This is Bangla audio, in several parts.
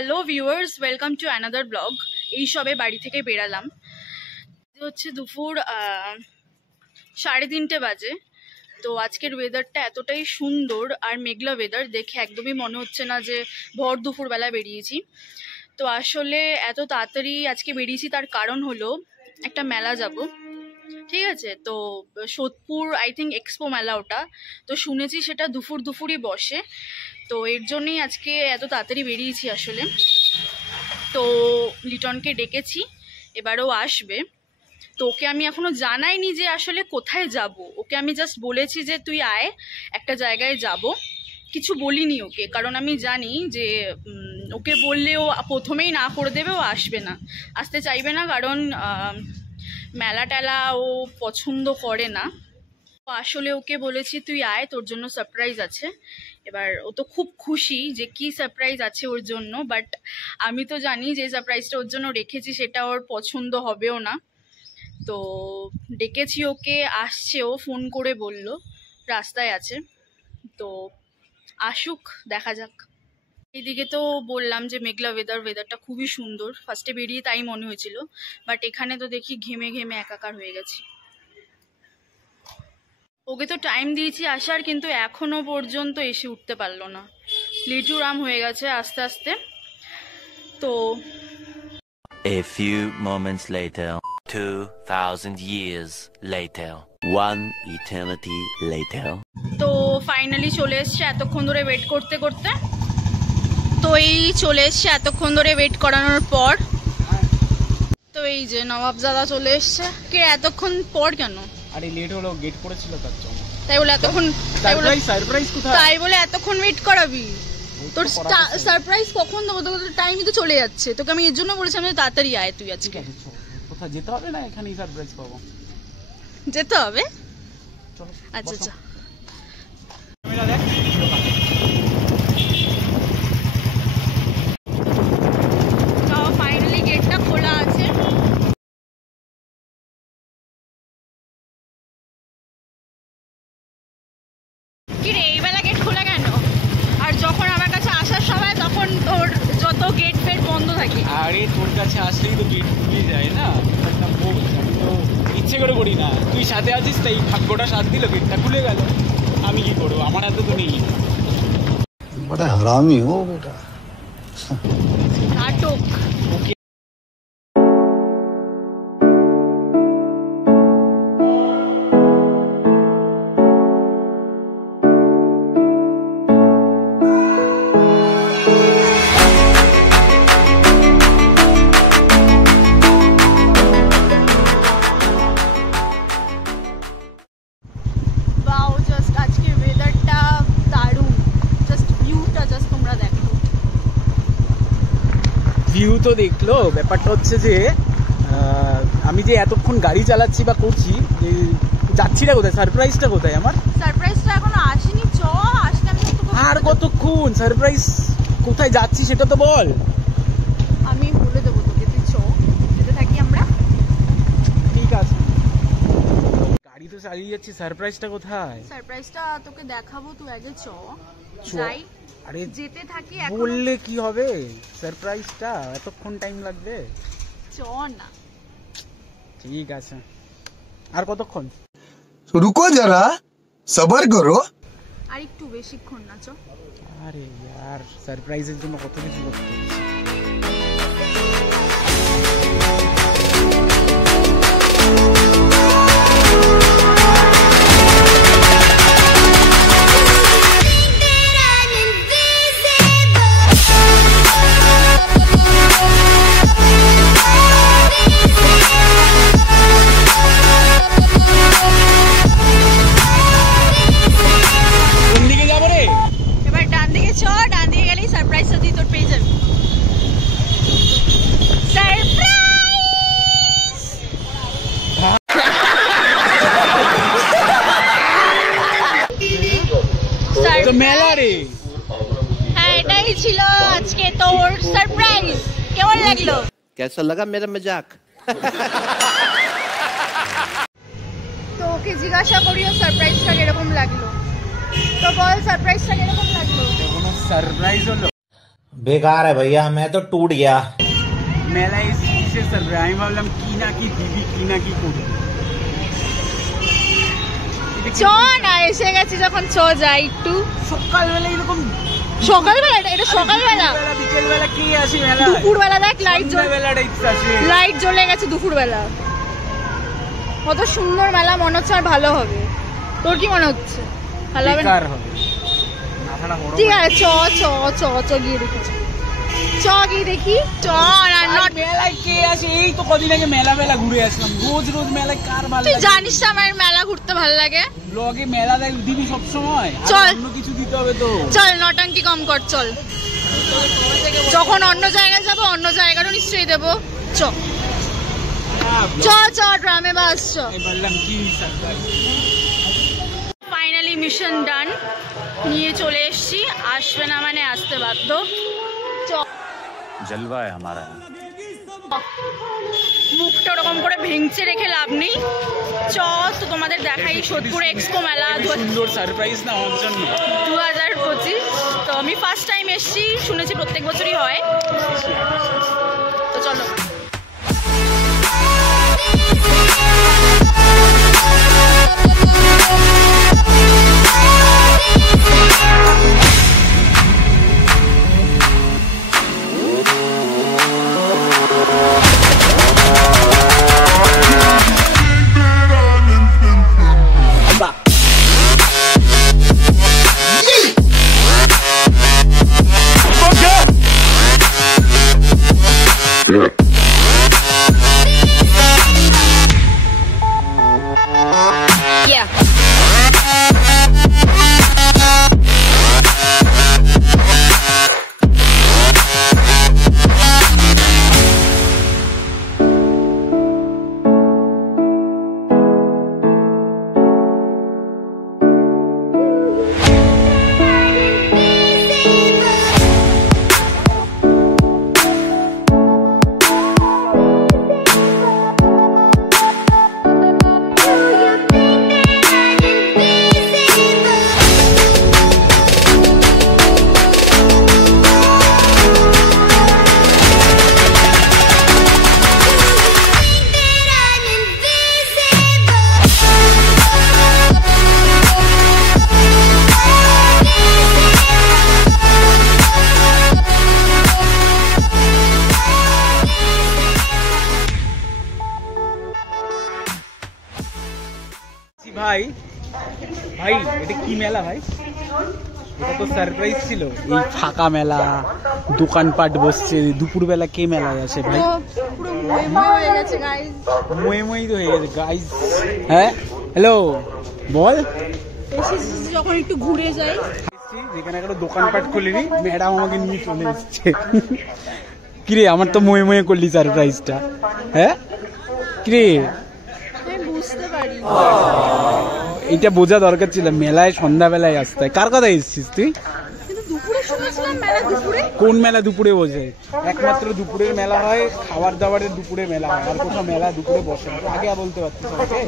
Hello viewers, welcome to another blog. এই সবে বাড়ি থেকে বেরালাম, হচ্ছে দুপুর 3:30 বাজে। তো আজকের ওয়েদারটা এতটাই সুন্দর আর মেঘলা ওয়েদার, দেখে একদমই মনে হচ্ছে না যে ভর দুপুরবেলা বেরিয়েছি। তো আসলে এত তাড়াতাড়ি আজকে বেরিয়েছি তার কারণ হলো একটা মেলা যাব, ঠিক আছে? তো সোদপুর আই থিঙ্ক এক্সপো মেলা ওটা, তো শুনেছি সেটা দুপুরই বসে। তো এর জন্যই আজকে এত তাড়াতাড়ি বেরিয়েছি আসলে। তো লিটনকে ডেকেছি, এবারেও আসবে। তো ওকে আমি এখনো জানাইনি যে আসলে কোথায় যাব, ওকে আমি জাস্ট বলেছি যে তুই আয়, একটা জায়গায় যাব, কিছু বলিনি ওকে, কারণ আমি জানি যে ওকে বললেও প্রথমেই না করে দেবে, ও আসবে না, আসতে চাইবে না, কারণ মেলা টেলা ও পছন্দ করে না। আসলে ওকে বলেছি তুই আয়, তোর জন্য সারপ্রাইজ আছে। এবার ও তো খুব খুশি যে কি সারপ্রাইজ আছে ওর জন্য, বাট আমি তো জানি যে সারপ্রাইজটা ওর জন্য রেখেছি সেটা ওর পছন্দ হবেও না। তো ডেকেছি ওকে, আসছে, ও ফোন করে বলল রাস্তায় আছে, তো আসুক, দেখা যাক। এইদিকে তো বললাম যে মেঘলা ওয়েদারটা খুবই সুন্দর, ফার্স্টে বেরিয়ে তাই মনে হয়েছিল, বাট এখানে তো দেখি ঘেমে ঘেমে একাকার হয়ে গেছি। ওকে তো টাইম দিয়েছি আসার, কিন্তু এখনো পর্যন্ত এসে উঠতে পারলো না, লিটুরাম হয়ে গেছে আস্তে আস্তে। তো A few moments later, 2000 years later, one eternity later. তো ফাইনালি চলে এসছে এতক্ষণ ধরে ওয়েট করতে করতে। তো এই চলে এসছে এতক্ষণ ধরে ওয়েট করানোর পর। তো এই যে নবাবজাদা চলে এসছে। কে এতক্ষণ পর কেন? আরে লেট হলো, গেট পড়েছিল তার জন্য। তাই বলে এতক্ষণ, সারপ্রাইজ কোথায়? তাই বলে এতক্ষণ ওয়েট করাবি? তোর সারপ্রাইজ কখন দেবো? তোর টাইমই তো চলে যাচ্ছে, তোকে আমি এর জন্য বলেছিলাম যে তাড়াতাড়ি আয় তুই আজকে। কোথায় যেতে হবে না, এখানেই সারপ্রাইজ পাবো। যেতে হবে? চলো। আচ্ছা আচ্ছা। ফাইনালি গেটটা খোলা আছে। কি রে, এইবেলা গেট খোলা কেন? আর যখন আমার কাছে আসার সময় তখন তোর যত গেট ফেট বন্ধ থাকে। আরে তোর কাছে আসলেই তো গেট খুলে যায় না, আমি তো ইচ্ছে করে করি না, তুই সাথে আছিস তাই ভাগ্যটা সাথ দিল, গেটটা খুলে গেল। আমি কি করবো, আমার হাতে তো নেই। बड़ा हरामी हो बेटा। নাটক। ভিউ তো দেখলো, ব্যাপারটা হচ্ছে যে আমি যে এতক্ষণ গাড়ি চালাচ্ছি বা করছি, যে যাচ্ছিটা কোথায়, সারপ্রাইজটা কোথায়? আমার সারপ্রাইজটা এখনো আসেনি। চ আসলে আমি আর কতক্ষণ, সারপ্রাইজ কোথায় যাচ্ছি সেটা তো বল। আমি বলে দেবো তোকে, তুই চ, যেতে থাকি আমরা। ঠিক আছে, গাড়ি তো চালিয়ে যাচ্ছি, সারপ্রাইজটা কোথায়? সারপ্রাইজটা তোকে দেখাবো, তুই আগে চ। যাই, আরে যেতে থাকি। বললে কি হবে, সারপ্রাইজটা এতক্ষণ টাইম লাগবে? চ না। ঠিক আছে, আর কতক্ষণ? रुको जरा सबर करो। আর একটু বেশিক্ষণ না, চ। আরে यार, সারপ্রাইজের জন্য কত কিছু করতে হচ্ছে। এবার ডান দিকে চ, ডান দিকে গেলেই সারপ্রাইজটা তুই তোর পেয়ে যাবি। সারপ্রাইজ! তো মেলা রে। হ্যাঁ, এটাই ছিল আজকে তোর সারপ্রাইজ। কেমন লাগলো? कैसा लगा मेरा मजाक? তো ওকে জিজ্ঞাসা করিও সারপ্রাইজটা কিরকম লাগলো। তো বল, সারপ্রাইজটা কিরকম লাগলো? কোনো সারপ্রাইজ হলো? बेकार है भैया, मैं तो टूट गया। মেলা এসে চল রে, আমি ভাবলাম কি না কি দিবি, কি না কি করবি। চ না, এসে গেছি যখন চ যাই একটু। সকালবেলা এরকম, সকালবেলা? এটা সকালবেলা? বিকেলবেলা কি আসে মেলা? দুপুরবেলা দেখ লাইট জ্বলে, আসে, লাইট জ্বলে গেছে দুপুরবেলা। কত সুন্দর মেলা, মনে হচ্ছে আর ভালো হবে। তোর কি মনে হচ্ছে ভালো হবে? বেকার হবে, মাথাটা বড়। ঠিক আছে চ চ চ চ গিয়ে দেখি, চ গিয়ে দেখি, চ না। নট মেলায় কে আসে? এই তো কদিন আগে মেলা ঘুরে আসলাম। রোজ রোজ মেলায় কার ভালো তুই লাগে? জানিস না আমার মেলা ঘুরতে ভালো লাগে। ব্লগে মেলা দিবি সব সময়, চল। অন্য কিছু দিতে হবে তো। চল নটাঙ্কি কম কর, চল। যখন অন্য জায়গায় যাবো অন্য জায়গারও নিশ্চয়ই দেবো। চ চ চ ড্রামে বাস চ। বললাম কি সারপ্রাইজ। ফাইনালি মিশন ডান, নিয়ে চলে এসছি। আসবে না মানে আসতে বাধ্য। চ। जलवा है हमारा। মুখটা ওরকম করে ভেঙচে রেখে লাভ নেই। চ তো তোমাদের দেখাই সোদপুর এক্সপো মেলা সুন্দর সারপ্রাইজ না আমার জন্য। 2025। তো আমি ফার্স্ট টাইম এসছি, শুনেছি প্রত্যেক বছরই হয়। তো চলো। ভাই ভাই এটা কি মেলা ভাই? এটা তো সারপ্রাইজ ছিল। এই ফাঁকা মেলা, দোকানপাট বসছে, দুপুরবেলা কে মেলায় আসে ভাই? পুরো মই হয়ে গেছে গাইস। মই তো হয়ে গেছে গাইস। হ্যাঁ হ্যালো বল। এসেছি যখন একটু ঘুরে যাই। যেখানে একটা দোকানপাট খুলিনি, ম্যাডাম আমাকে নিয়ে চলে এসছে। কিরে আমার তো মই করলি সারপ্রাইজটা। হ্যাঁ কিরে বুঝতে পারি এইটা বোঝা দরকার ছিল, মেলায় সন্ধ্যাবেলায় আসতে। কার কথা এসেছিস তুই? কিন্তু দুপুরে শুনেছিলাম মেলা দুপুরে। কোন মেলা দুপুরে বসে? একমাত্র দুপুরের মেলা হয়, খাবার দাবারের দুপুরে মেলা হয়, আর কোথাও মেলা দুপুরে বসে না। আগে বলতে পারতিস আমাকে।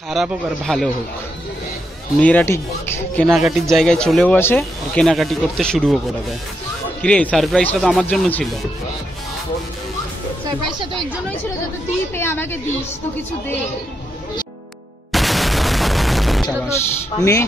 খারাপ হোক আর ভালো হোক, মেয়েরা ঠিক কেনাকাটির জায়গায় চলেও আসে আর কেনাকাটি করতে শুরুও করে দেয়। কিরে সারপ্রাইজটা তো আমার জন্য ছিল। সারপ্রাইজটা তো এর জন্যই ছিল যাতে তুই পেয়ে আমাকে দিস, তো কিছু দে। শাবাশ নে।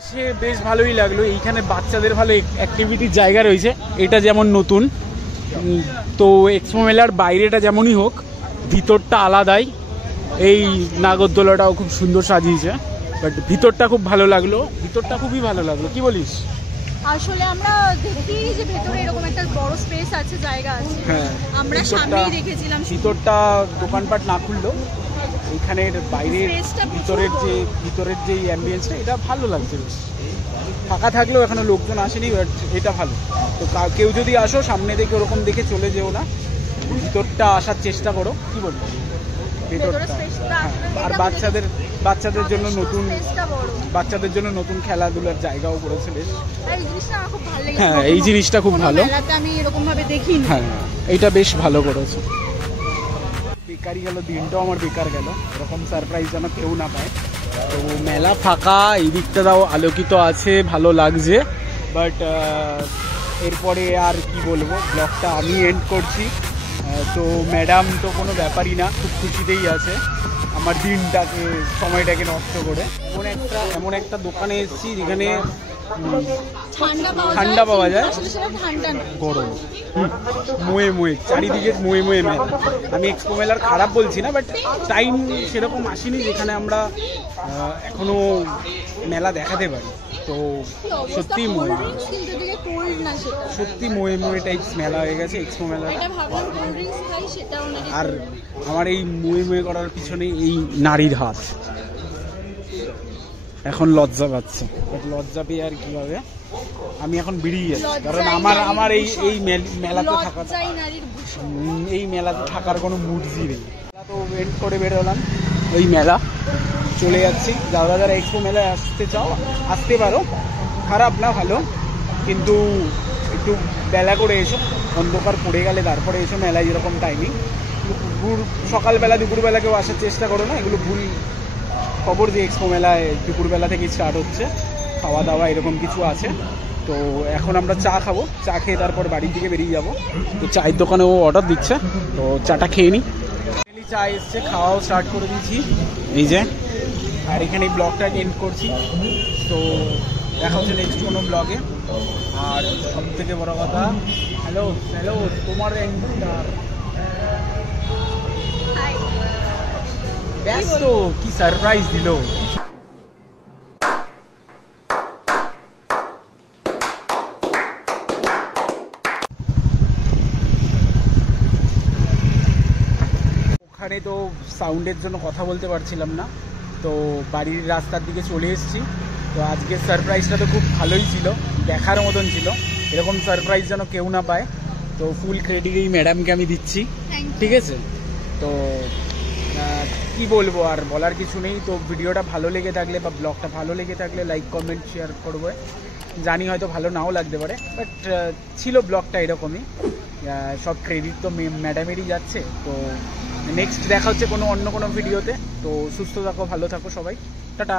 এসে বেশ ভালোই লাগলো। এইখানে বাচ্চাদের ভালো অ্যাক্টিভিটির জায়গা রয়েছে, এটা যেমন নতুন। তো এক্সপো মেলার বাইরেটা যেমনই হোক, ভিতরটা আলাদাই। এই নাগরদোলাটাও খুব সুন্দর সাজিয়েছে, বাট ভিতরটা খুব ভালো লাগলো, ভিতরটা খুবই ভালো লাগলো। কি বলিস? আসলে আমরা দেখি যে ভেতরে এরকম একটা বড় স্পেস আছে, জায়গা আছে। হ্যাঁ, আমরা সামনেই দেখেছিলাম। ভিতরটা দোকানপাট না খুললো, এইখানের বাইরের ভিতরের যে অ্যাম্বিয়েন্সটা, এটা ভালো লাগছে বেশ। ফাঁকা থাকলেও এখনো লোকজন আসেনি, বাট এটা ভালো। তো কেউ যদি আসো সামনে দেখে ওরকম দেখে চলে যেও না, ভিতরটা আসার চেষ্টা করো। কি বলবো, ভিতরটা। আর বাচ্চাদের জন্য নতুন খেলাধুলার জায়গাও করেছে বেশ। হ্যাঁ, এই জিনিসটা খুব ভালো। আমি এরকম ভাবে দেখিনি। হ্যাঁ, এইটা বেশ ভালো করেছে। বেকারই গেল, দিনটাও আমার বেকার গেল। এরকম সারপ্রাইজ যেন কেউ না পায়। তো মেলা ফাঁকা, এই দিকটাও আলোকিত আছে, ভালো লাগছে। বাট এরপরে আর কি বলবো, ব্লগটা আমি এন্ড করছি। তো ম্যাডাম তো কোনো ব্যাপারই না, খুব খুশিতেই আছে আমার দিনটাকে, সময়টাকে নষ্ট করে। এমন একটা দোকানে এসেছি যেখানে ঠান্ডা পাওয়া যায়, গরম মুয়ে চারিদিকে মুয়ে মেলা। আমি এক্সপো মেলার খারাপ বলছি না, বাট টাইম সেরকম আসেনি যেখানে আমরা এখনো মেলা দেখাতে পারি। তো সত্যি মুয়ে টাইপস মেলা হয়ে গেছে এক্সপো মেলাটা। আর আমার এই মুয়ে করার পিছনে এই নারীর হাত। এখন লজ্জা পাচ্ছে, বাট লজ্জা পেয়ে আর কি হবে, আমি এখন বেরিয়ে যাচ্ছি। কারণ আমার এই মেলাতে থাকার কোনো মুডই নেই। তো ওয়েট করে বেরোলাম, ওই মেলা চলে যাচ্ছি। যারা এক্সপো মেলায় আসতে চাও আসতে পারো, খারাপ না, ভালো। কিন্তু একটু বেলা করে এসো, অন্ধকার পড়ে গেলে তারপরে এসো মেলায় যেরকম টাইমিং। সকালবেলা দুপুরবেলা কেউ আসার চেষ্টা করো না, এগুলো ভুল খবর যে এক্সপো মেলায় দুপুরবেলা থেকে স্টার্ট হচ্ছে, খাওয়া দাওয়া এরকম কিছু আছে। তো এখন আমরা চা খাবো, চা খেয়ে তারপর বাড়ির দিকে বেরিয়ে যাবো। তো চায়ের দোকানে ও অর্ডার দিচ্ছে, তো চাটা খেয়ে নিই। চা এসছে, খাওয়াও স্টার্ট করে দিয়েছি এই যে। আর এখানে ব্লগটা এন্ড করছি। তো দেখা হচ্ছে নেক্সট কোনো ব্লগে। আর সব থেকে বড় কথা, হ্যালো তোমার ব্যস্ত কি সারপ্রাইজ দিল। ওখানে তো সাউন্ডের জন্য কথা বলতে পারছিলাম না, তো বাড়ির রাস্তার দিকে চলে এসেছি। তো আজকের সারপ্রাইজটা তো খুব ভালোই ছিল, দেখার মতন ছিল। এরকম সারপ্রাইজ যেন কেউ না পায়। তো ফুল ক্রেডিট এই ম্যাডামকে আমি দিচ্ছি, ঠিক আছে? তো কি বলবো, আর বলার কিছু নেই। তো ভিডিওটা ভালো লেগে থাকলে বা ব্লগটা ভালো লেগে থাকলে লাইক কমেন্ট শেয়ার করবো। জানি হয়তো ভালো নাও লাগতে পারে, বাট ছিল ব্লগটা এরকমই। সব ক্রেডিট তো ম্যাডামেরই যাচ্ছে। তো নেক্সট দেখা হচ্ছে অন্য কোনো ভিডিওতে। তো সুস্থ থাকো, ভালো থাকো সবাই, টাটা।